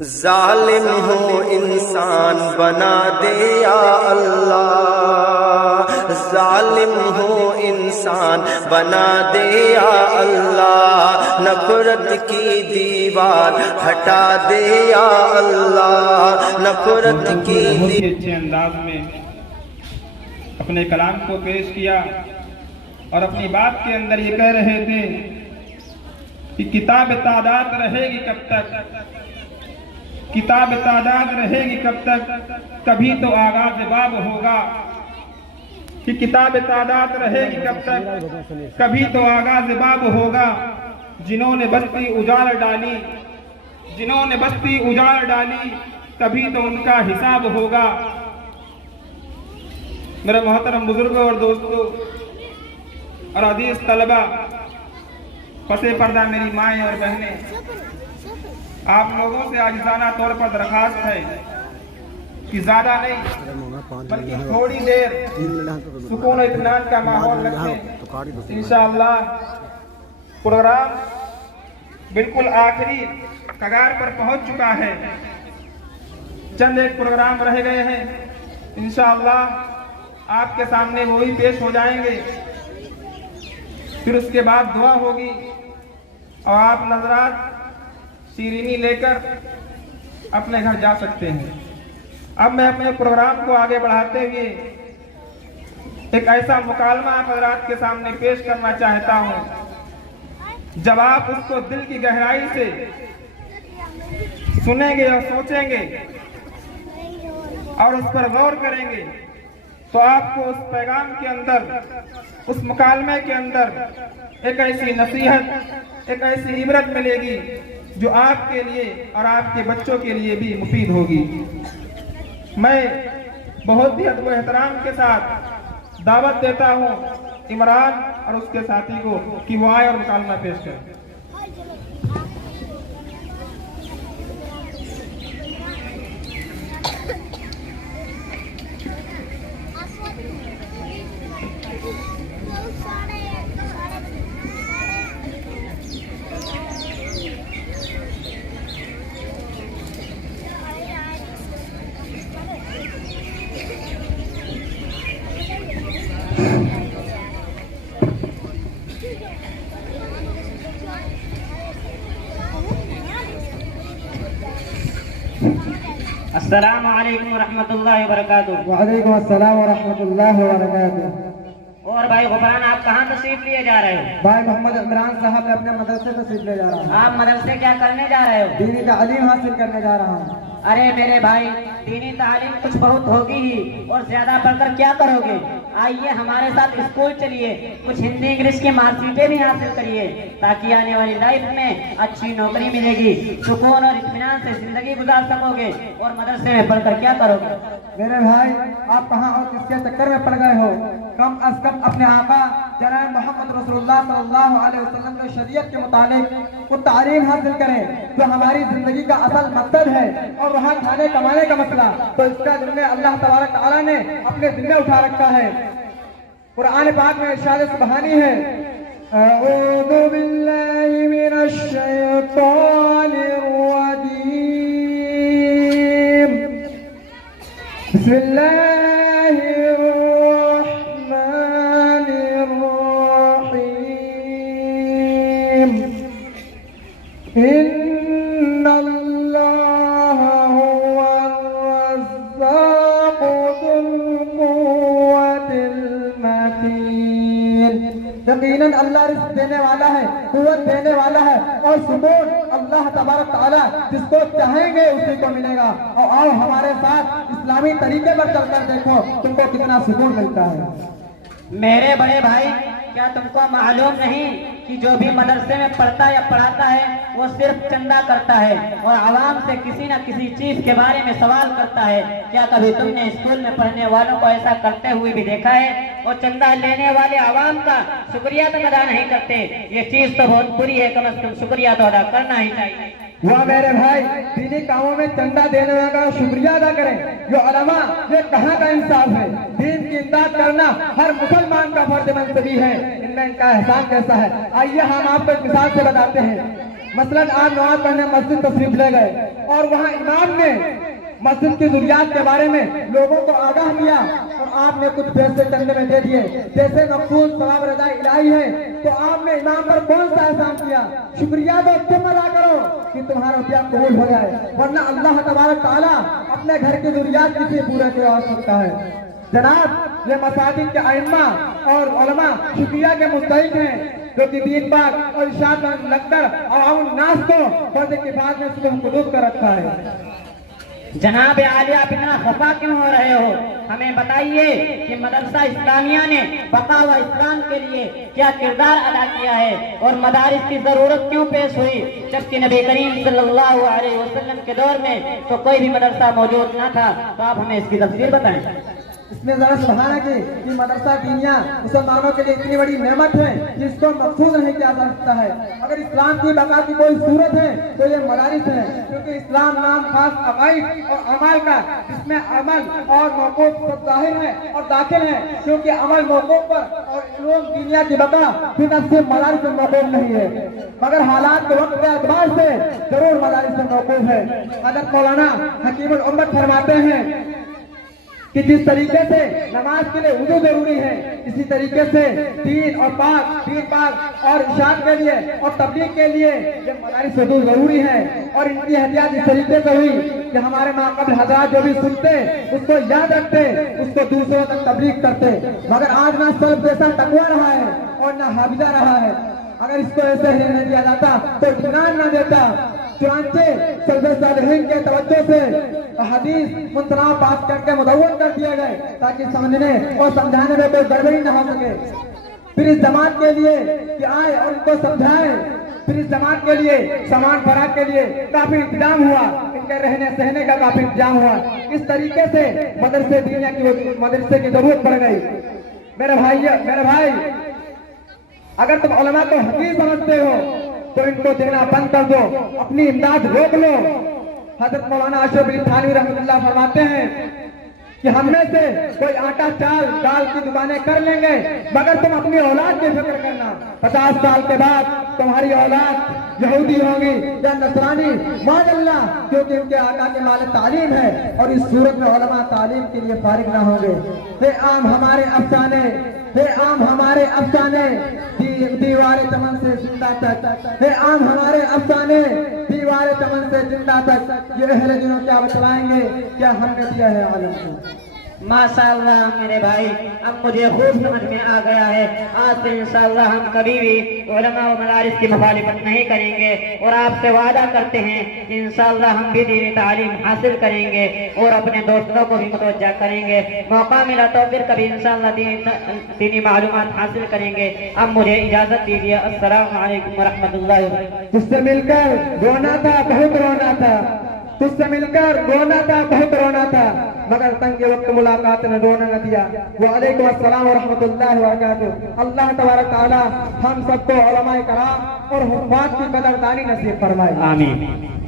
जालिम हो इंसान बना दे या अल्लाह, जालिम हो इंसान बना दे या अल्लाह, नफरत की दीवार हटा दे या अल्लाह, नफरत की बहुत ही अच्छे अंदाज में अपने कलाम को पेश किया और अपनी बात के अंदर ये कह रहे थे कि किताब तादाद रहेगी कब तक, किताब तादाद रहेगी कब तक, कभी तो आगाज बाब होगा। कि किताब तादाद रहेगी कब तक, कभी तो आगाज बाब होगा। जिन्होंने बस्ती उजाड़ डाली, जिन्होंने बस्ती उजाड़ डाली, कभी तो उनका हिसाब होगा। मेरे मोहतरम बुजुर्गों और दोस्तों और अजीज तलबा, पसे पर्दा मेरी माएँ और बहनें, आप लोगों से आजिज़ाना तौर पर दरखास्त है कि ज्यादा नहीं बल्कि थोड़ी देर सुकून और इत्मीनान का माहौल रखें। इंशाअल्लाह प्रोग्राम बिल्कुल आखिरी कगार पर पहुंच चुका है। चंद एक प्रोग्राम रह गए हैं, इंशाअल्लाह आपके सामने वो ही पेश हो जाएंगे। फिर उसके बाद दुआ होगी और आप नजरात शीरीनी लेकर अपने घर जा सकते हैं। अब मैं अपने प्रोग्राम को आगे बढ़ाते हुए एक ऐसा मुकालमा आप हज़रात के सामने पेश करना चाहता हूं, जब आप उसको दिल की गहराई से सुनेंगे और सोचेंगे और उस पर गौर करेंगे तो आपको उस पैगाम के अंदर, उस मुकालमे के अंदर एक ऐसी नसीहत, एक ऐसी इबरत मिलेगी जो आपके लिए और आपके बच्चों के लिए भी मुफीद होगी। मैं बहुत ही अदब एहतराम के साथ दावत देता हूं इमरान और उसके साथी को कि वो आए और मुकालमा पेश करें। अस्सलामु अलैकुम रहमतुल्लाहि व बरकातुहू। वालेकुम अस्सलाम व रहमतुल्लाहि व बरकातुहू। और भाई गुफरान, आप कहाँ तशरीफ लिए जा रहे हो? भाई मोहम्मद इमरान साहब मैं अपने मदरसे तशरीफ ले जा रहा हूँ। आप मदरसे क्या करने जा रहे हो? दीनी तालीम हासिल करने जा रहा हूँ। अरे मेरे भाई, दीनी तालीम कुछ बहुत होगी ही और ज्यादा पढ़कर क्या करोगे? आइए हमारे साथ स्कूल चलिए, कुछ हिंदी इंग्लिश की मार्कशीटें भी हासिल करिए ताकि आने वाली लाइफ में अच्छी नौकरी मिलेगी, सुकून और इत्मीनान से जिंदगी गुजार सकोगे। और मदरसे में पढ़कर क्या करोगे? मेरे भाई, आप कहाँ और किसके चक्कर में पड़ गए हो? कम अज कम अपने आका जनाब मोहम्मद रसूलुल्लाह सल्लल्लाहु अलैहि वसल्लम के शरीयत के मुताबिक वो तालीम हासिल करें जो हमारी जिंदगी का असल मकसद है, और वहाँ खाने कमाने का मसला तो इसका जिम्मे अल्लाह तबारक तआला ने अपने जिम्मे उठा रखा है। कुरान पाक में इरशाद सुब्हानी है, अऊज़ु बिल्लाहि मिनश शैतानिर रजीम, बिस्मिल्लाहिर रहमानिर रहीम, इन्नल्लाह हुवर रज़्ज़ाक़ु ज़ुल क़ुव्वतिल मतीन। यकीनन अल्लाह रिज़्क़ देने वाला है, कुव्वत देने वाला है, और सुकून अल्लाह तबारक तआला जिसको चाहेंगे उसी को मिलेगा। और आओ हमारे साथ इस्लामी तरीके पर चलकर देखो तुमको कितना सुकून मिलता है। मेरे बड़े भाई, क्या तुमको मालूम नहीं कि जो भी मदरसे में पढ़ता या पढ़ाता है वो सिर्फ चंदा करता है और आवाम से किसी न किसी चीज के बारे में सवाल करता है? क्या कभी तुमने स्कूल में पढ़ने वालों को ऐसा करते हुए भी देखा है? और चंदा लेने वाले आवाम का शुक्रिया तक अदा नहीं करते। ये चीज तो बहुत बुरी है, कम से कम शुक्रिया तो अदा करना ही चाहिए। वह मेरे भाई, दीनी कामों में चंदा देने वाला का शुक्रिया अदा करें। जो उलमा, ये कहाँ का इंसाफ है? दीन की इमदाद करना हर मुसलमान का फर्ज मनसबी है। इनमें इनका एहसान कैसा है? आइए हम आपको एक मिसाल से बताते हैं। मसलन आप नमाज पढ़ने मस्जिद तशरीफ ले गए और वहाँ इमाम ने मस्जिद की ज़रूरियात के बारे में लोगों को आगाह किया और आपने कुछ पैसे चंदे में दे दिए, जैसे मकसूद सवाब रज़ा इलाही है, तो आपने इमाम पर कौन सा एहसान किया? शुक्रिया तो तुम अदा करो कि तुम्हारा रुपया कबूल हो जाए, वरना अल्लाह तबारक ताला अपने घर की ज़रूरियात किसी पूरे को आ सकता है। जनाब, ये मसाजिद के अइम्मा और उलमा शुक्रिया के मुस्तहिक हैं, जो कि दीन पाक और इरशाद लगकर अवाम नास को फर्ज किफायत में सुबह कुदूस कर रखा है। जनाब आलिया, आप इतना खफा क्यों हो रहे हो? हमें बताइए कि मदरसा इस्लामिया ने बका व इस्लाम के लिए क्या किरदार अदा किया है और मदारिस की जरूरत क्यों पेश हुई, जबकि नबी करीम सल्लल्लाहु अलैहि वसल्लम के दौर में तो कोई भी मदरसा मौजूद न था। तो आप हमें इसकी तफसीर बताएं। इसमें जरा सुभान है कि मदरसा दीनिया मुसलमानों के लिए इतनी बड़ी नेमत है कि इसको मकसूद नहीं किया जा सकता है। अगर इस्लाम की बका की कोई सूरत है तो ये मदारिस है, क्योंकि इस्लाम नाम खास अकाइद और अमल का, जिसमें अमल और मौकूफ सब जाहिर है और दाखिल है, क्योंकि अमल मौकूफ पर और इल्म दीनिया की बका फिर सिर्फ मदारिस में मौकूफ नहीं है, मगर हालात के वक्त के एतबार से जरूर मदारिस में मौकूफ है। हज़रत मौलाना हकीमुल उम्मत फरमाते हैं कि जिस तरीके से नमाज के लिए वुजू जरूरी है, इसी तरीके से दीन पाक और इरशाद के लिए और तबलीग के लिए ये मदारिस वुजू जरूरी है। और इनकी एहतियात इस तरीके से हुई कि हमारे माक़बल हज़रात जो भी सुनते उसको याद रखते, उसको दूसरों तक तबलीग करते। मगर आज ना सल्फ जैसा तकवा रहा है और ना हाफिजा रहा है। अगर इसको ऐसे रहने दिया जाता तो इत्मीनान न देता। चुनांचे सल्फ़े सालिहीन के तवज्जो से हदीस मुंतनाब पास करके मुदव्वन कर दिए गए, ताकि समझने और समझाने में कोई गड़बड़ी न हो सके। फिर इस जमात के लिए कि आए और उनको समझाए, फिर इस जमात के लिए सामान फराग के लिए काफी इंतजाम हुआ, इनके रहने सहने का काफी इंतजाम हुआ। इस तरीके से मदरसे दीनिया की मदरसे की जरूरत पड़ गई। मेरे भाई, अगर तुम उलमा को हकीर समझते हो तो इनको देना बंद कर दो, अपनी इमदाद रोक लो। हज़रत मौलाना अशरफ अली थानवी रहमतुल्लाह फरमाते हैं कि हम में से कोई आटा चाल दाल की दुकानें कर लेंगे, मगर तुम अपनी औलाद की फिक्र करना। 50 साल के बाद तुम्हारी औलाद यहूदी होगी या नसरानी, माशअल्लाह, क्योंकि उनके आका के माल तालीम है और इस सूरत में उलमा तालीम के लिए फारिग ना होंगे। हे आम हमारे अफसाने दीवारे चमन से जिंदा तक, हे आम हमारे अफसाने दीवारे चमन से जिंदा तक, ये अहले दिनों क्या बतलाएंगे, क्या हमने दिया है आलम को। माशाअल्लाह मेरे भाई, अब मुझे खूब समझ में आ गया है। आज से इंशाअल्लाह हम कभी भी उलमा व मदारिस की मुखालिफत नहीं करेंगे और आपसे वादा करते हैं कि इंशाअल्लाह हम भी दीनी तालीम हासिल करेंगे और अपने दोस्तों को भी मुतवज्जा करेंगे। मौका मिला तो फिर कभी इंशाअल्लाह दीनी मालूमात हासिल करेंगे। अब मुझे इजाजत दीजिए। अस्सलामु अलैकुम व रहमतुल्लाहि व बरकातहू। तुझसे मिलकर रोना था, बहुत रोना था, तुझसे मिलकर रोना था, बहुत रोना था, मगर तंग वक्त मुलाकात ने रोना न दिया। वालेकुम अस्सलाम व रहमतुल्लाहि व बरकातहू। अल्लाह तबारक तआला हम सबको उलमाए कराम और हुफ़ाज़ की कदरदानी नसीब फरमाए। आमीन।